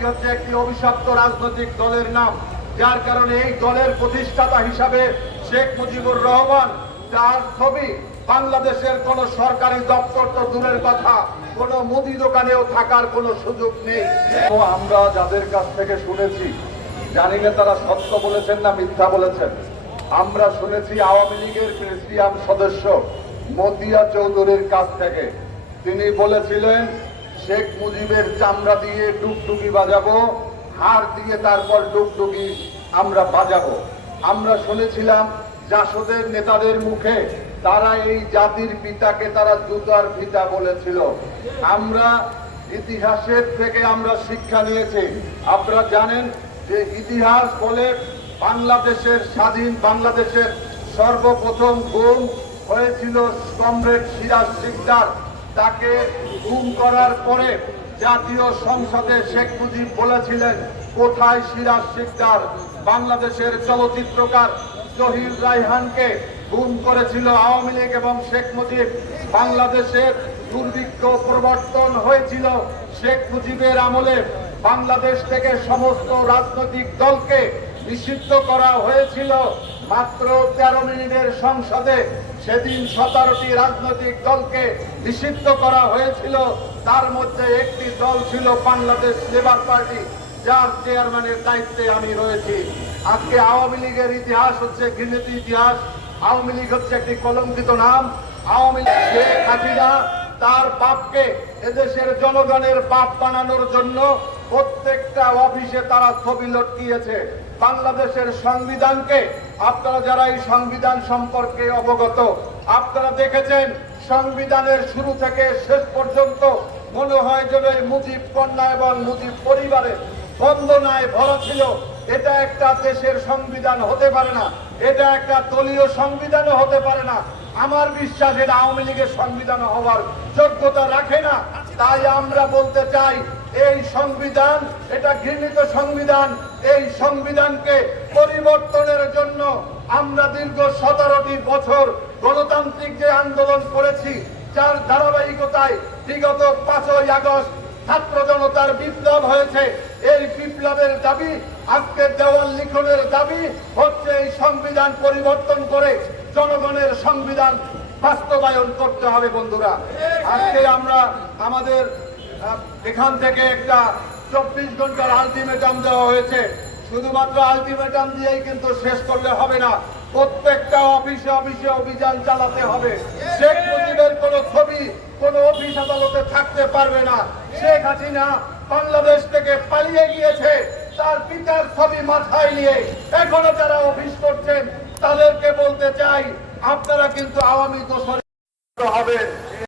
লীগ হচ্ছে একটি অভিশপ্ত রাজনৈতিক দলের নাম। যার কারণে এই দলের প্রতিষ্ঠাতা হিসাবে শেখ মুজিবুর রহমান যার ছবি, বাংলাদেশের কোন সরকারি দপ্তর তো দূরের কথা, কোন মুদি দোকানেও থাকার কোনো সুযোগ নেই। আমরা যাদের কাছ থেকে শুনেছি, জানি না তারা সত্য বলেছেন না মিথ্যা বলেছেন। আমরা শুনেছি আওয়ামী লীগের প্রেসিডিয়াম সদস্য মতিয়া চৌধুরীর কাছ থেকে। তিনি বলেছিলেন শেখ মুজিবের চামড়া দিয়ে ডুগডুগি বাজাবো হার দিয়ে তারপর ডুগডুগি আমরা বাজাবো। আমরা শুনেছিলাম জাসদের নেতাদের মুখে তারা এই জাতির পিতাকে তারা জুতার পিতা বলেছিল। আমরা ইতিহাসের থেকে আমরা শিক্ষা নিয়েছি। আপনারা জানেন যে ইতিহাস বলে বাংলাদেশের স্বাধীন বাংলাদেশের সর্বপ্রথম গুম হয়েছিল কমরেড সিরাজ সিকদার। তাকে গুম করার পরে জাতীয় সংসদে শেখ মুজিব বলেছিলেন, কোথায় সিরাজ সিকদার? বাংলাদেশের চলচ্চিত্রকার জহির রাইহানকে গুম করেছিল আওয়ামী লীগ এবং শেখ মুজিব। বাংলাদেশের দুর্ভিক্ষ প্রবর্তন হয়েছিল শেখ মুজিবের আমলে। বাংলাদেশ থেকে সমস্ত রাজনৈতিক দলকে নিষিদ্ধ করা হয়েছিল। মাত্র তেরো মিনিটের সংসদে সেদিন সতেরোটি রাজনৈতিক দলকে নিষিদ্ধ করা হয়েছিল। তার মধ্যে একটি দল ছিল বাংলাদেশ লেবার পার্টি, যার চেয়ারম্যানের দায়িত্বে আমি রয়েছি। আজকে আওয়ামী লীগের ইতিহাস হচ্ছে ঘৃণিত ইতিহাস। আওয়ামী লীগ হচ্ছে একটি কলঙ্কিত নাম। আওয়ামী লীগ তার পাপকে এদেশের জনগণের পাপ বানানোর জন্য প্রত্যেকটা অফিসে তারা ছবি লটকিয়েছে। বাংলাদেশের সংবিধানকে আপনারা যারা এই সংবিধান সম্পর্কে অবগত, আপনারা দেখেছেন সংবিধানের শুরু থেকে শেষ পর্যন্ত মনে হয় যেন এই মুজিব কন্যা এবং মুজিব পরিবারের বন্দনায় ভরা ছিল। এটা একটা দেশের সংবিধান হতে পারে না। এটা একটা দলীয় সংবিধানও হতে পারে না। আমার বিশ্বাস, এটা আওয়ামী লীগের সংবিধান হওয়ার যোগ্যতা রাখে না। তাই আমরা বলতে চাই এই সংবিধান, এটা ঘৃণিত সংবিধান, এই সংবিধানকে পরিবর্তনের জন্য আমরা দীর্ঘ সতেরোটি বছর গণতান্ত্রিক যে আন্দোলন করেছি, যার ধারাবাহিকতায় বিগত পাঁচই আগস্ট ছাত্র জনতার বিপ্লব হয়েছে। এই বিপ্লবের দাবি আজকে দেওয়াল লিখনের দাবি হচ্ছে এই সংবিধান পরিবর্তন করে জনগণের সংবিধান বাস্তবায়ন করতে হবে বন্ধুরা। আজকে আমরা আমাদের এখান থেকে একটা চব্বিশ ঘণ্টার আলটিমেটাম দেওয়া হয়েছে। শুধুমাত্র আলটিমেটাম দিয়েই কিন্তু শেষ করলে হবে না। প্রত্যেকটা অফিসে অফিসে অভিযান চালাতে হবে। শেখ মুজিবের কোন ছবি, কোন অফিস আদালতে থাকতে পারবে না। শেখ হাসিনা বাংলাদেশ থেকে পালিয়ে গিয়েছে, তার পিতার ছবি মাথায় নিয়ে। এখনও যারা অফিস করছেন, তাদেরকে বলতে চাই, আপনারা কিন্তু আওয়ামী দোষর হবে।